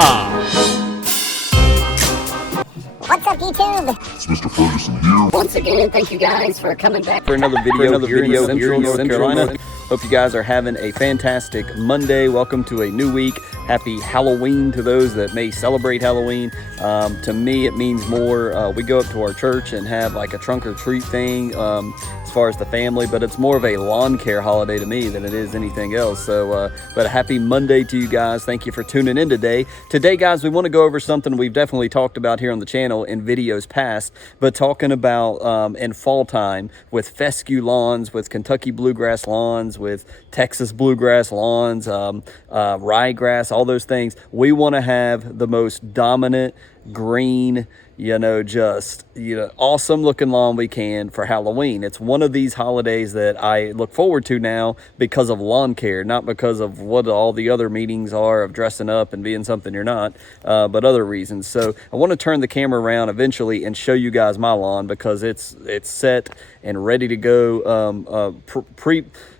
What's up, YouTube? It's Mr. Ferguson here. Once again, thank you guys for coming back for another video here in Central North Carolina. Hope you guys are having a fantastic Monday. Welcome to a new week. Happy Halloween to those that may celebrate Halloween. To me, it means more. We go up to our church and have like a trunk or treat thing as far as the family, but it's more of a lawn care holiday to me than it is anything else. So, but a happy Monday to you guys. Thank you for tuning in today. Today, guys, we want to go over something we've definitely talked about here on the channel in videos past, but talking about in fall time with fescue lawns, with Kentucky bluegrass lawns, with Texas bluegrass lawns, ryegrass, all those things. We want to have the most dominant green, just awesome looking lawn we can for Halloween. It's one of these holidays that I look forward to now because of lawn care, not because of what all the other meetings are of dressing up and being something you're not, but other reasons. So I want to turn the camera around eventually and show you guys my lawn because it's set and ready to go.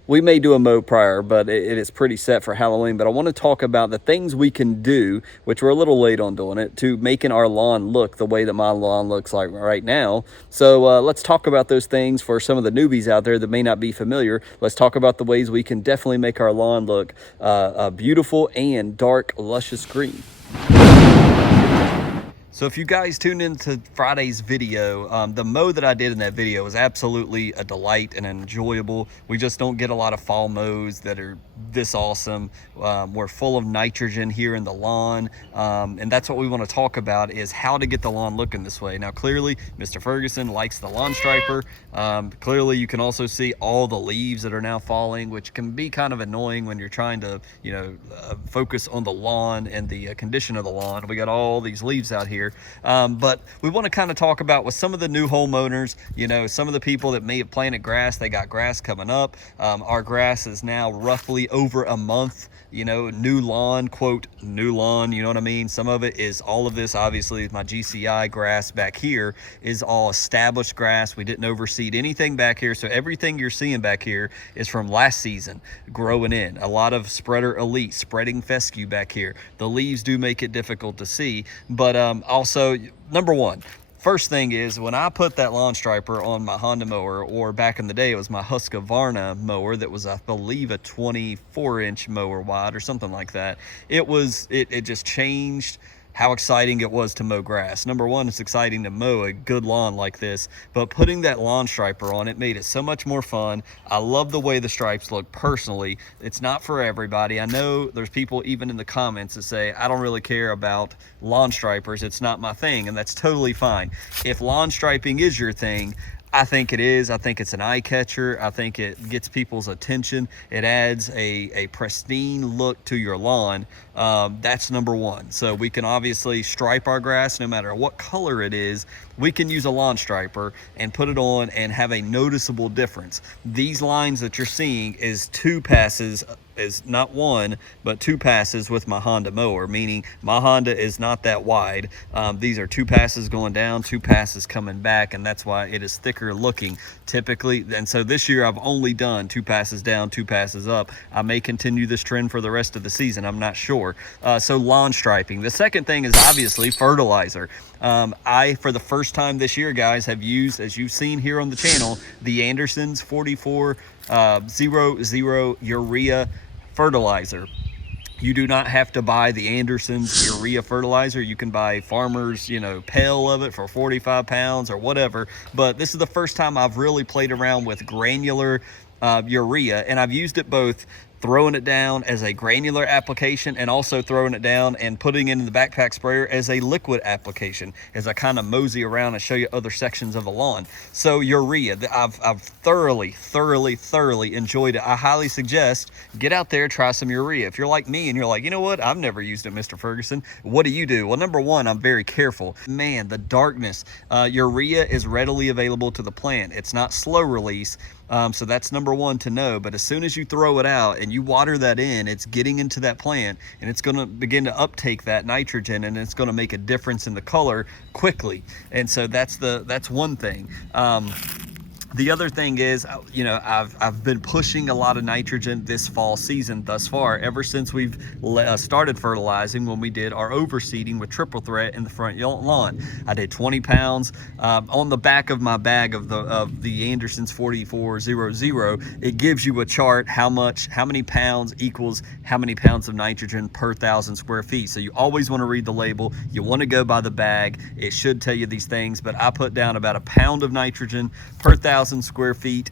We may do a mow prior, but it is pretty set for Halloween. But I want to talk about the things we can do, which we're a little late on doing it, to making our lawn look the way that my lawn looks like right now. So let's talk about those things for some of the newbies out there that may not be familiar. Let's talk about the ways we can definitely make our lawn look beautiful and dark, luscious green. So if you guys tuned into Friday's video, the mow that I did in that video was absolutely a delight and enjoyable. We just don't get a lot of fall mows that are this awesome. We're full of nitrogen here in the lawn, and that's what we want to talk about, is how to get the lawn looking this way. Now clearly Mr. Ferguson likes the lawn striper. Clearly you can also see all the leaves that are now falling, which can be kind of annoying when you're trying to focus on the lawn and the condition of the lawn. We got all these leaves out here. But we want to kind of talk about with some of the new homeowners, some of the people that may have planted grass, they got grass coming up. Our grass is now roughly over a month, new lawn, quote, new lawn, you know what I mean? Some of it is, all of this, obviously, my GCI grass back here is all established grass. We didn't overseed anything back here. So everything you're seeing back here is from last season growing in. A lot of spreader elite, spreading fescue back here. The leaves do make it difficult to see, but also, number one, first thing is, when I put that lawn striper on my Honda mower, or back in the day it was my Husqvarna mower that was, I believe, a 24-inch mower wide or something like that, it just changed how exciting it was to mow grass. Number one, it's exciting to mow a good lawn like this, but putting that lawn striper on it made it so much more fun. I love the way the stripes look personally. It's not for everybody. I know there's people even in the comments that say, I don't really care about lawn stripers, it's not my thing, and that's totally fine. If lawn striping is your thing, I think it is. I think it's an eye catcher. I think it gets people's attention. It adds a pristine look to your lawn. That's number one. So we can obviously stripe our grass no matter what color it is. We can use a lawn striper and put it on and have a noticeable difference. These lines that you're seeing is two passes, is not one, but two passes with my Honda mower, meaning my Honda is not that wide. These are two passes going down, two passes coming back, and that's why it is thicker looking typically. And so this year I've only done two passes down, two passes up. I may continue this trend for the rest of the season, I'm not sure. So lawn striping. The second thing is obviously fertilizer. I, for the first time this year, guys, have used, as you've seen here on the channel, the Anderson's 4400 urea fertilizer. You do not have to buy the Anderson's urea fertilizer. You can buy Farmer's, pail of it for 45 pounds or whatever. But this is the first time I've really played around with granular urea, and I've used it both throwing it down as a granular application and also throwing it down and putting it in the backpack sprayer as a liquid application, as I kind of mosey around and show you other sections of the lawn. So urea, I've thoroughly enjoyed it. I highly suggest get out there, try some urea. If you're like me and you're like, you know what, I've never used it, Mr. Ferguson, what do you do? Well, number one, I'm very careful. Man, the darkness, urea is readily available to the plant. It's not slow release. So that's number one to know. But as soon as you throw it out and you water that in, it's getting into that plant and it's going to begin to uptake that nitrogen, and it's going to make a difference in the color quickly. And so that's one thing. The other thing is, you know, I've been pushing a lot of nitrogen this fall season thus far, ever since we've started fertilizing, when we did our overseeding with triple threat in the front lawn. I did 20 pounds on the back of my bag of the Anderson's 4400. It gives you a chart how many pounds equals how many pounds of nitrogen per 1,000 square feet. So you always want to read the label. You want to go by the bag. It should tell you these things, but I put down about a pound of nitrogen per 1,000 square feet.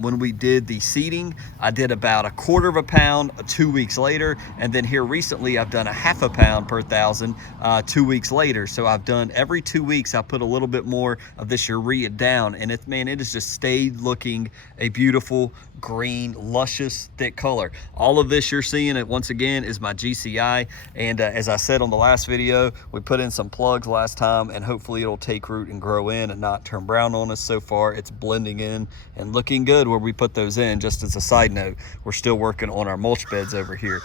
When we did the seeding, I did about a quarter of a pound 2 weeks later, and then here recently I've done a half a pound per 1,000 2 weeks later. So I've done every 2 weeks, I put a little bit more of this urea down, and it has just stayed looking a beautiful green, luscious, thick color. All of this you're seeing, it once again, is my GCI, and as I said on the last video, we put in some plugs last time, and hopefully it'll take root and grow in and not turn brown on us. So far it's blending in and looking good where we put those in. Just as a side note, we're still working on our mulch beds over here.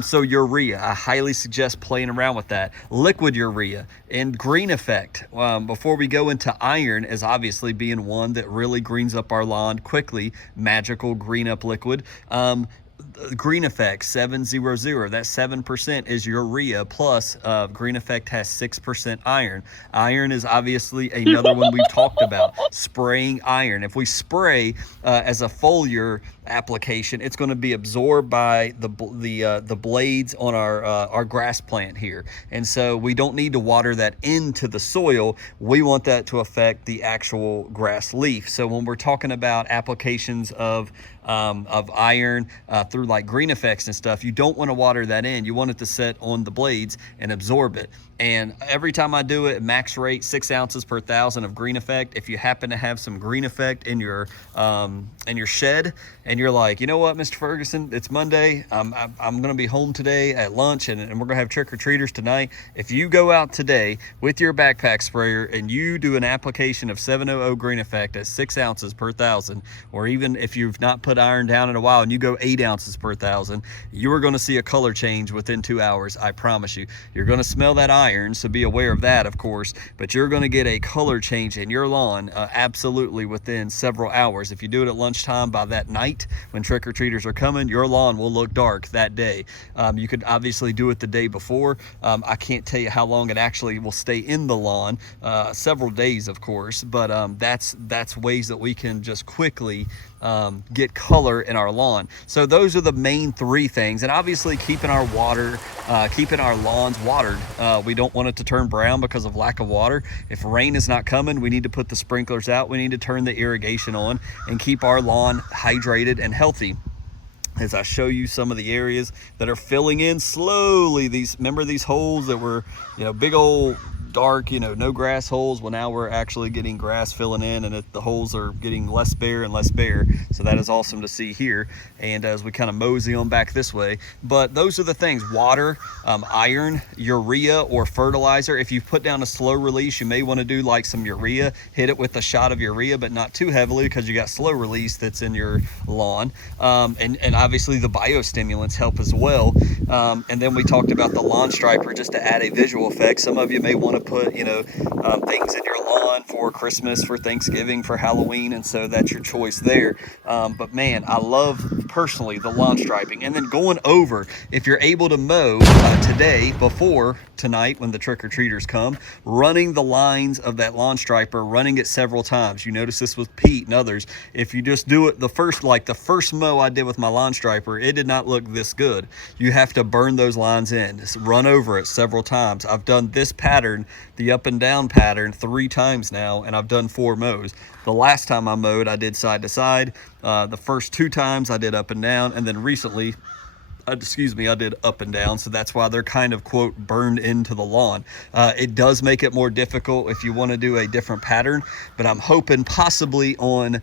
So urea, I highly suggest playing around with that. Liquid urea and GreeneEffect. Before we go into iron, as obviously being one that really greens up our lawn quickly, magical green up liquid. GreeneEffect 700, that 7% is urea, plus GreeneEffect has 6% iron. Iron is obviously another one we've talked about, spraying iron. If we spray as a foliar application, it's going to be absorbed by the blades on our grass plant here, and so we don't need to water that into the soil. We want that to affect the actual grass leaf. So when we're talking about applications of iron through like GreeneEffects and stuff, you don't want to water that in. You want it to set on the blades and absorb it. And every time I do it, max rate 6 ounces per 1,000 of GreeneEffect. If you happen to have some GreeneEffect in your shed, and you're like, you know what, Mr. Ferguson, it's Monday. I'm gonna be home today at lunch, and we're gonna have trick-or-treaters tonight. If you go out today with your backpack sprayer and you do an application of 700 GreeneEffect at 6 ounces per 1,000, or even if you've not put iron down in a while and you go 8 ounces per 1,000, you are gonna see a color change within 2 hours. I promise you. You're gonna smell that iron, so be aware of that, of course, but you're going to get a color change in your lawn absolutely within several hours. If you do it at lunchtime, by that night when trick-or-treaters are coming, your lawn will look dark that day. You could obviously do it the day before. I can't tell you how long it actually will stay in the lawn, several days of course, but that's ways that we can just quickly get color in our lawn. So those are the main 3 things, and obviously keeping our lawns watered. We don't want it to turn brown because of lack of water. If rain is not coming, we need to put the sprinklers out. We need to turn the irrigation on and keep our lawn hydrated and healthy. As I show you some of the areas that are filling in slowly, remember these holes that were, big old dark, no grass holes? Well, now we're actually getting grass filling in, and the holes are getting less bare and less bare. So that is awesome to see here. And as we kind of mosey on back this way, but those are the things: water, iron, urea, or fertilizer. If you put down a slow release, you may want to do like some urea, hit it with a shot of urea, but not too heavily because you got slow release that's in your lawn. And obviously the biostimulants help as well. And then we talked about the lawn striper, just to add a visual effect. Some of you may want to put things in your lawn for Christmas, for Thanksgiving, for Halloween, and so that's your choice there. But man, I love personally the lawn striping. And then going over, if you're able to mow today before tonight when the trick-or-treaters come, running the lines of that lawn striper, running it several times. You notice this with Pete and others. If you just do it the first mow I did with my lawn striper, it did not look this good. You have to burn those lines in. Just run over it several times. I've done this pattern, the up and down pattern, 3 times now, and I've done 4 mows. The last time I mowed, I did side to side. The first 2 times I did up and down, and then recently I did up and down, so that's why they're kind of, quote, burned into the lawn. It does make it more difficult if you want to do a different pattern, but I'm hoping possibly on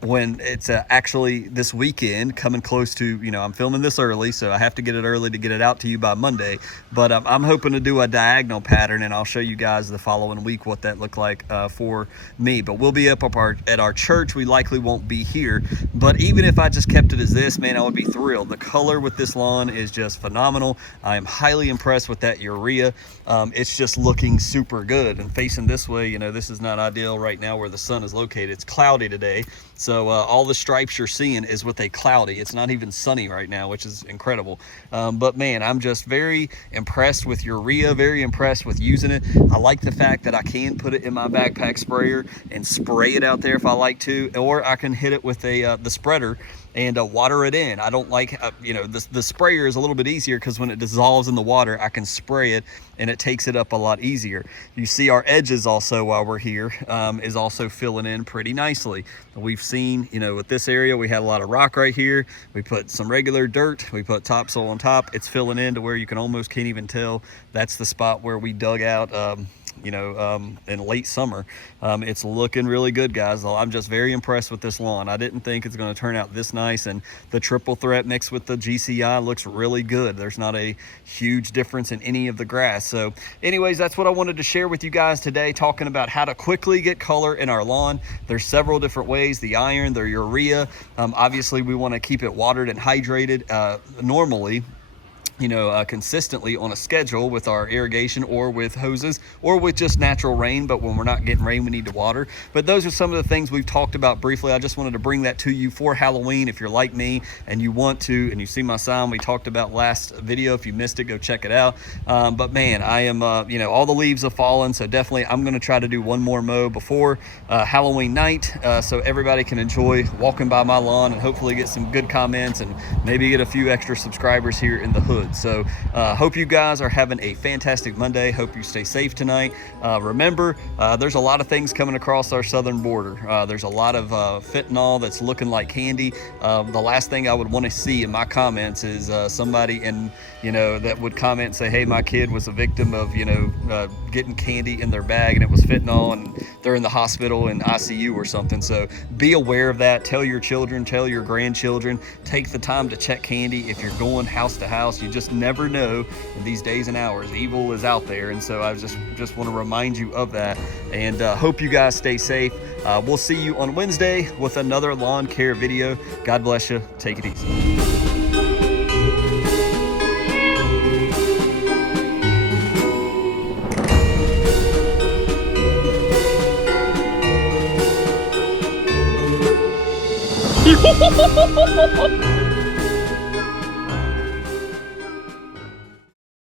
when it's actually this weekend, coming close to, I'm filming this early, so I have to get it early to get it out to you by Monday, but I'm hoping to do a diagonal pattern, and I'll show you guys the following week what that looked like for me. But we'll be up at our church. We likely won't be here, but even if I just kept it as this, man, I would be thrilled. The color with think this lawn is just phenomenal. I am highly impressed with that urea. It's just looking super good. And facing this way, you know, this is not ideal right now where the sun is located. It's cloudy today. So all the stripes you're seeing is with a cloudy. It's not even sunny right now, which is incredible. But man, I'm just very impressed with urea, very impressed with using it. I like the fact that I can put it in my backpack sprayer and spray it out there if I like to, or I can hit it with the spreader and water it in. I don't like, you know, the sprayer is a little bit easier because when it dissolves in the water, I can spray it and it takes it up a lot easier. You see our edges also while we're here is also filling in pretty nicely. We've seen, you know, with this area, we had a lot of rock right here. We put some regular dirt, we put topsoil on top. It's filling in to where you can almost can't even tell. That's the spot where we dug out you know, in late summer. It's looking really good, guys. I'm just very impressed with this lawn. I didn't think it's going to turn out this nice, and the triple threat mixed with the GCI looks really good. There's not a huge difference in any of the grass. So anyways, that's what I wanted to share with you guys today, talking about how to quickly get color in our lawn. There's several different ways: the iron, the urea. Obviously we want to keep it watered and hydrated normally, you know, consistently on a schedule with our irrigation or with hoses or with just natural rain. But when we're not getting rain, we need to water. But those are some of the things we've talked about briefly. I just wanted to bring that to you for Halloween. If you're like me and you want to, and you see my sign we talked about last video, if you missed it, go check it out. But man, I am, you know, all the leaves have fallen. So definitely I'm going to try to do one more mow before Halloween night so everybody can enjoy walking by my lawn and hopefully get some good comments and maybe get a few extra subscribers here in the hood. So hope you guys are having a fantastic Monday. Hope you stay safe tonight. Remember, there's a lot of things coming across our southern border. There's a lot of fentanyl that's looking like candy. The last thing I would want to see in my comments is somebody you know, that would comment and say, hey, my kid was a victim of, you know, getting candy in their bag and it was fentanyl and they're in the hospital in ICU or something. So be aware of that. Tell your children, tell your grandchildren, take the time to check candy. If you're going house to house, you just never know in these days and hours. Evil is out there. And so I just want to remind you of that, and hope you guys stay safe. We'll see you on Wednesday with another lawn care video. God bless you. Take it easy. Ha ha ha ha ha ha!